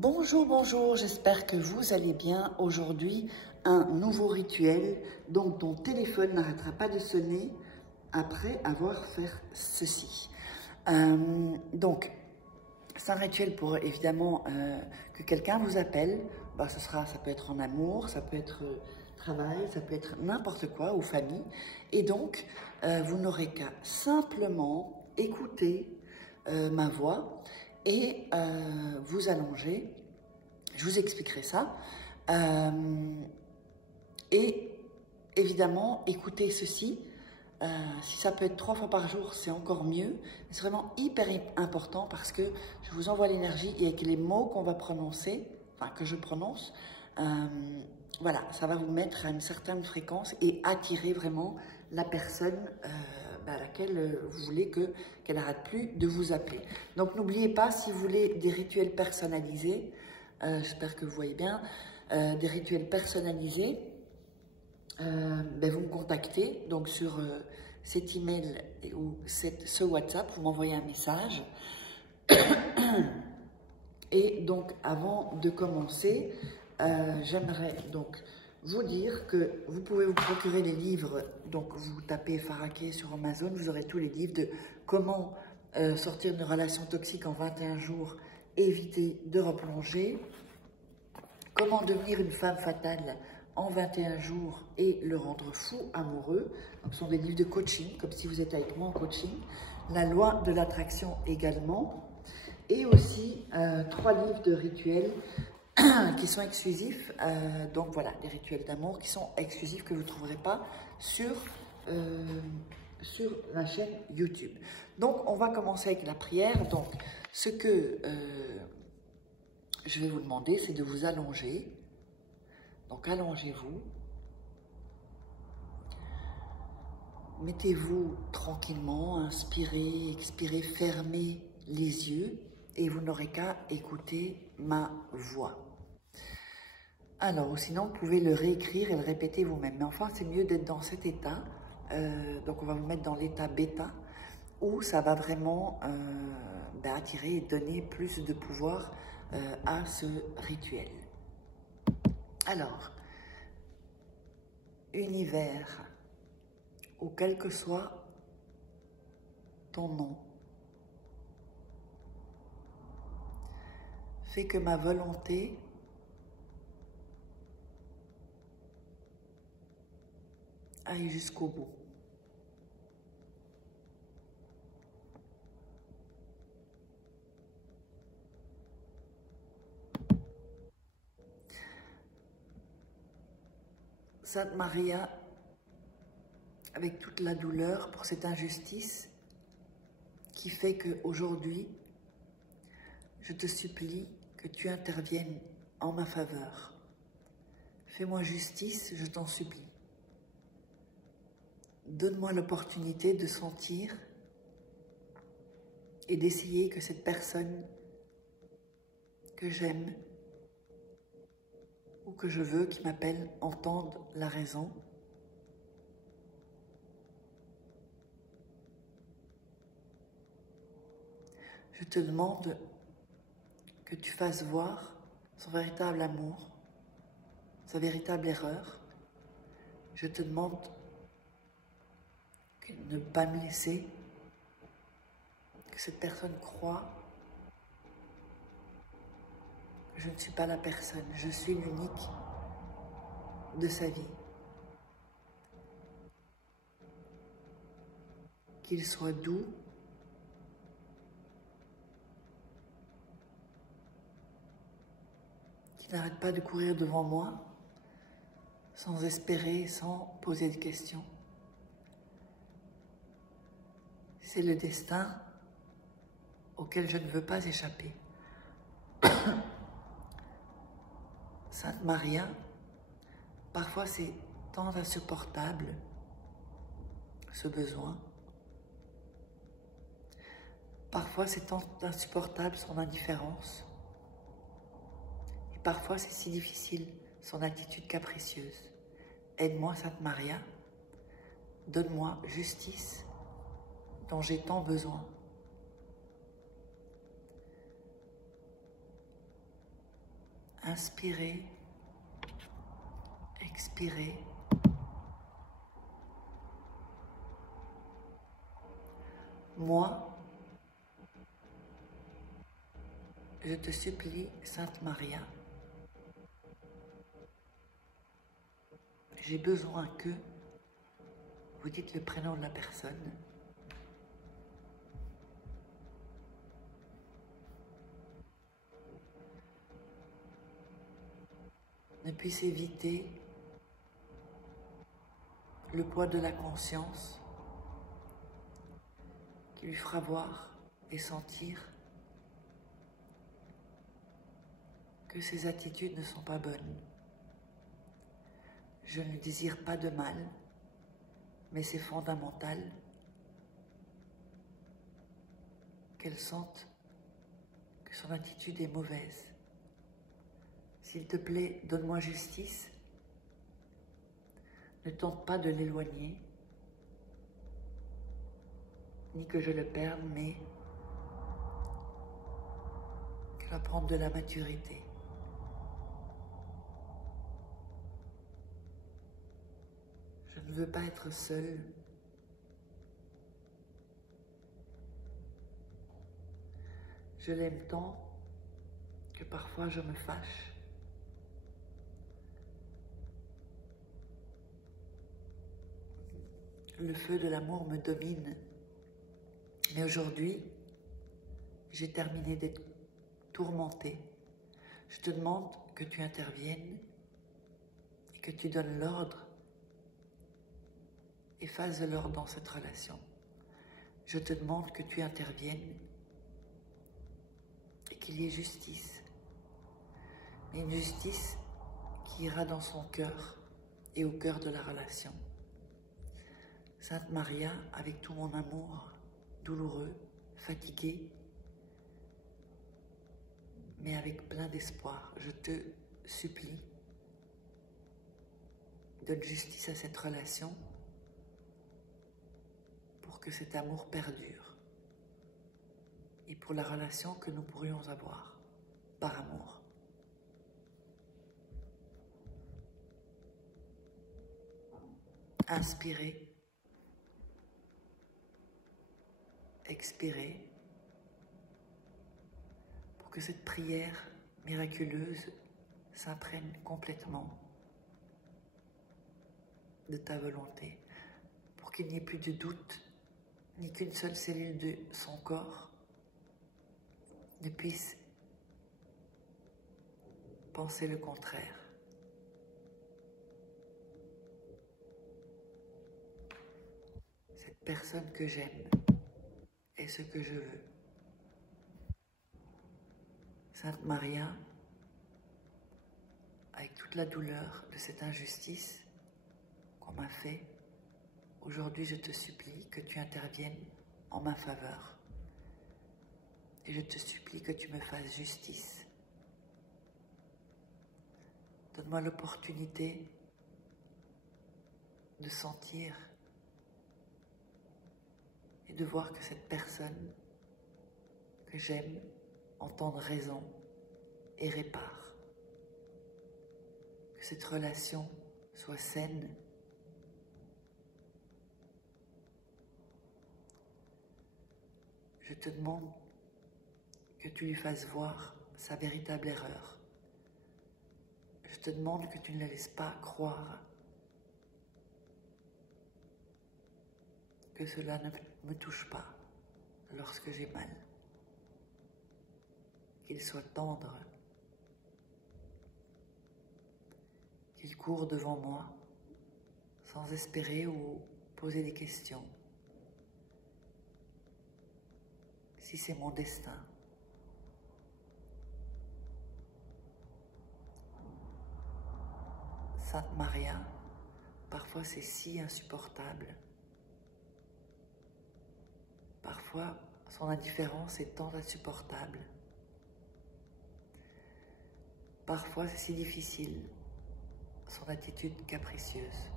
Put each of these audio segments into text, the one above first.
Bonjour, bonjour, j'espère que vous allez bien. Aujourd'hui, un nouveau rituel, donc ton téléphone n'arrêtera pas de sonner après avoir fait ceci. Donc, c'est un rituel pour évidemment que quelqu'un vous appelle. Ça peut être en amour, ça peut être travail, ça peut être n'importe quoi, ou famille. Et donc, vous n'aurez qu'à simplement écouter ma voix et vous allonger. Je vous expliquerai ça. Et évidemment, écoutez ceci. Si ça peut être 3 fois par jour, c'est encore mieux. C'est vraiment hyper important parce que je vous envoie l'énergie et avec les mots qu'on va prononcer, enfin que je prononce, voilà, ça va vous mettre à une certaine fréquence et attirer vraiment la personne à laquelle vous voulez qu'elle n'arrête plus de vous appeler. Donc n'oubliez pas, si vous voulez des rituels personnalisés, j'espère que vous voyez bien, des rituels personnalisés, vous me contactez donc sur cet email ou ce WhatsApp, vous m'envoyez un message. Et donc avant de commencer, j'aimerais donc vous dire que vous pouvez vous procurer les livres. Donc vous tapez Faraké sur Amazon, vous aurez tous les livres de comment sortir d'une relation toxique en 21 jours, éviter de replonger, comment devenir une femme fatale en 21 jours et le rendre fou amoureux. Donc, ce sont des livres de coaching, comme si vous êtes avec moi en coaching. La loi de l'attraction également. Et aussi 3 livres de rituels qui sont exclusifs. Donc voilà, des rituels d'amour qui sont exclusifs que vous ne trouverez pas sur la chaîne YouTube. Donc on va commencer avec la prière. Donc ce que je vais vous demander, c'est de vous allonger. Donc allongez-vous, mettez-vous tranquillement, inspirez, expirez, fermez les yeux et vous n'aurez qu'à écouter ma voix. Alors, ou sinon, vous pouvez le réécrire et le répéter vous-même. Mais enfin, c'est mieux d'être dans cet état. Donc, on va vous mettre dans l'état bêta où ça va vraiment attirer et donner plus de pouvoir à ce rituel. Alors, univers, ou quel que soit ton nom, fais que ma volonté aille jusqu'au bout. Sainte Maria, avec toute la douleur pour cette injustice qui fait qu'aujourd'hui, je te supplie que tu interviennes en ma faveur. Fais-moi justice, je t'en supplie. Donne-moi l'opportunité de sentir et d'essayer que cette personne que j'aime ou que je veux qui m'appelle entende la raison. Je te demande que tu fasses voir son véritable amour, sa véritable erreur. Je te demande de ne pas me laisser, que cette personne croie que je ne suis pas la personne, je suis l'unique de sa vie. Qu'il soit doux, qu'il n'arrête pas de courir devant moi, sans espérer, sans poser de questions. C'est le destin auquel je ne veux pas échapper. Sainte Maria, parfois c'est tant insupportable, ce besoin. Parfois c'est tant insupportable son indifférence. Et parfois c'est si difficile son attitude capricieuse. Aide-moi, Sainte Maria, donne-moi justice dont j'ai tant besoin. Inspirez, expirez. Moi, je te supplie, Sainte Maria, j'ai besoin que, vous dites le prénom de la personne, ne puisse éviter le poids de la conscience qui lui fera voir et sentir que ses attitudes ne sont pas bonnes. Je ne désire pas de mal, mais c'est fondamental qu'elle sente que son attitude est mauvaise. S'il te plaît, donne-moi justice. Ne tente pas de l'éloigner, ni que je le perde, mais qu'elle va prendre de la maturité. Je ne veux pas être seule. Je l'aime tant que parfois je me fâche. Le feu de l'amour me domine. Mais aujourd'hui, j'ai terminé d'être tourmentée. Je te demande que tu interviennes et que tu donnes l'ordre et fasses de l'ordre dans cette relation. Je te demande que tu interviennes et qu'il y ait justice. Mais une justice qui ira dans son cœur et au cœur de la relation. Sainte Maria, avec tout mon amour douloureux, fatigué, mais avec plein d'espoir, je te supplie, donne justice à cette relation pour que cet amour perdure et pour la relation que nous pourrions avoir par amour. Inspirez, expirez, pour que cette prière miraculeuse s'imprègne complètement de ta volonté, pour qu'il n'y ait plus de doute, ni qu'une seule cellule de son corps ne puisse penser le contraire. Cette personne que j'aime est ce que je veux. Sainte Maria, avec toute la douleur de cette injustice qu'on m'a fait, aujourd'hui je te supplie que tu interviennes en ma faveur. Et je te supplie que tu me fasses justice. Donne-moi l'opportunité de sentir et de voir que cette personne que j'aime entende raison et répare. Que cette relation soit saine. Je te demande que tu lui fasses voir sa véritable erreur. Je te demande que tu ne la laisses pas croire que cela ne me touche pas lorsque j'ai mal. Qu'il soit tendre, qu'il court devant moi sans espérer ou poser des questions. Si c'est mon destin. Sainte Maria, parfois c'est si insupportable. Parfois, son indifférence est tant insupportable. Parfois, c'est si difficile, son attitude capricieuse.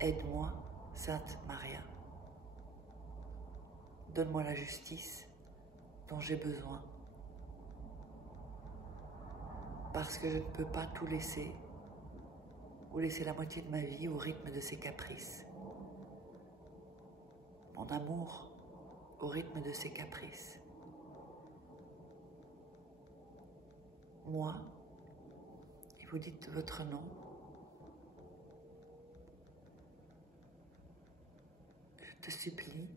Aide-moi, Sainte Maria. Donne-moi la justice dont j'ai besoin. parce que je ne peux pas tout laisser ou laisser la moitié de ma vie au rythme de ses caprices. Mon amour au rythme de ses caprices. Moi, et vous dites votre nom, je te supplie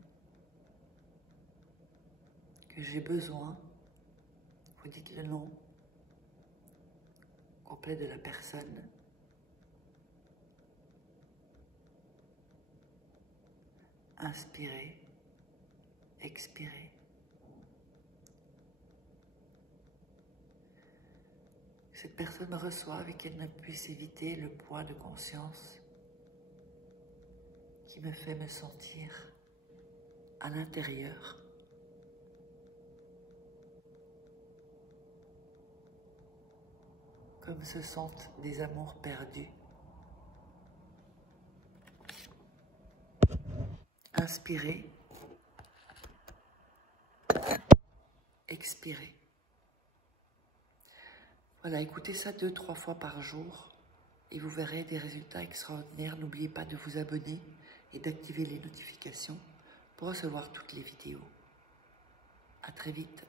que j'ai besoin, vous dites le nom complet de la personne, inspirez, expirez. Cette personne me reçoive et qu'elle ne puisse éviter le poids de conscience qui me fait me sentir à l'intérieur comme se sentent des amours perdus. Inspirez, expirez. Voilà, écoutez ça 2-3 fois par jour et vous verrez des résultats extraordinaires. N'oubliez pas de vous abonner et d'activer les notifications pour recevoir toutes les vidéos. À très vite.